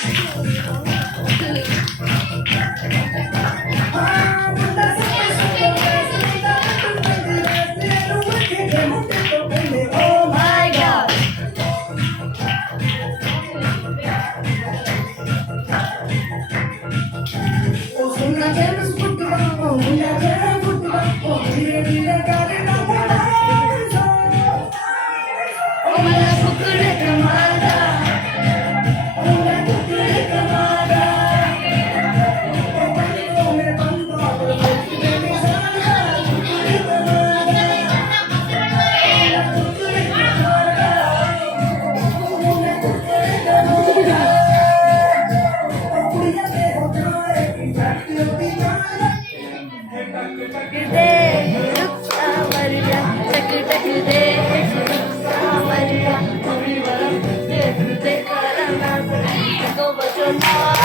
Oh my God. Omala kukule kamada. दे रुखसा मरिया टक टक दे रुखसा मरिया तुमी वरम दे काला ना तो बचो ना